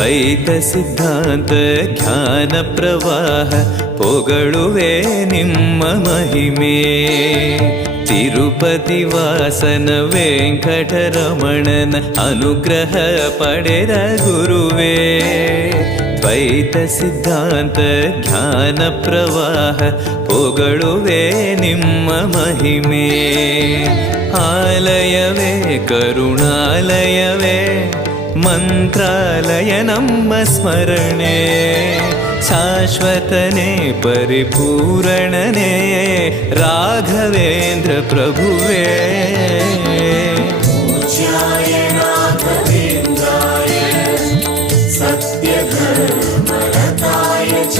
ದ್ವೈತ ಸಿದ್ಧಾಂತ ಜ್ಞಾನ ಪ್ರವಾಹ ಪೊಗಳುವೆ ನಿಮ್ಮ ಮಹಿಮೆ. ತಿರುಪತಿ ವಾಸನ ವೆಂಕಟರಮಣನ ಅನುಗ್ರಹ ಪಡೆದ ಗುರುವೇ. ದ್ವೈತ ಸಿದ್ಧಾಂತ ಜ್ಞಾನ ಪ್ರವಾಹ ಪೊಗಳುವೆ ನಿಮ್ಮ ಮಹಿಮೆ. ಆಲಯವೇ ಕರುಣಾಲಯವೇ ಮಂತ್ರಾಲಯ ನಮ್ಮ ಸ್ಮರಣೆ. ಶಾಶ್ವತನೇ ಪರಿಪೂರಣನೇ ರಾಘವೇಂದ್ರ ಪ್ರಭುವೇ. पूज्याय राघवेन्द्राय सत्यधर्मरताय च